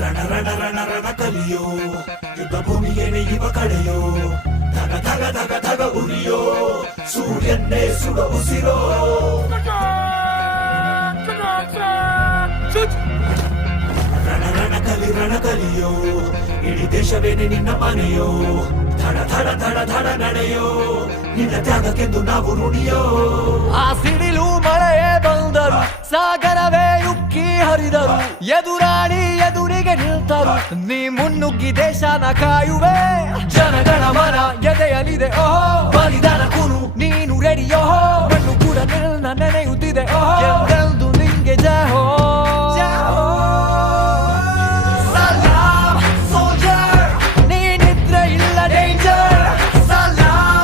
ರಣ ರಣ ರಣ ರಣ ಕಲಿಯೋ, ಯುದ್ಧ ಭೂಮಿಯೇನೆ ಇವ ಕಡೆಯೋ, ಧಗ ಧಗ ಧಗ ಧಗ ಉರಿಯೋ, ಸೂರ್ಯನ್ನೇ ಸುಡ ಉಸಿರೋ. ರಣ ರಣ ಕಲಿ ರಣ ಕಲಿಯೋ, ಇಡೀ ದೇಶವೇನೆ ನಿನ್ನ ಮನೆಯೋ, ಧಡ ಧಡ ಧಡ ಧಡ ನಡೆಯೋ, ನಿನ್ನ ತ್ಯಾಗಕ್ಕೆಂದು ನಾವು ರುಣಿಯೋ ಆ ಸಿಡಿಲು ಮಳೆಯೇ ಬಂದರು ಸಾಗರವೇ ಉಕ್ಕಿ ಹರಿದರು. ಎದುರಾಣಿ ಎದುರಿಗೆ ನಿಲ್ತರು. ನೀ ಮುನ್ನುಗ್ಗಿ ದೇಶನ ಕಾಯುವೆ. ಜನಗಣ ಮನ ಎದೆಯಲಿದೆ. ಓಹೋ, ಬಲಿದಾನ ಕುರು ನೀನು ರೆಡಿಯೋ. ಮಣ್ಣು ಕೂಡ ನಿನ್ನ ನೆನೆಯು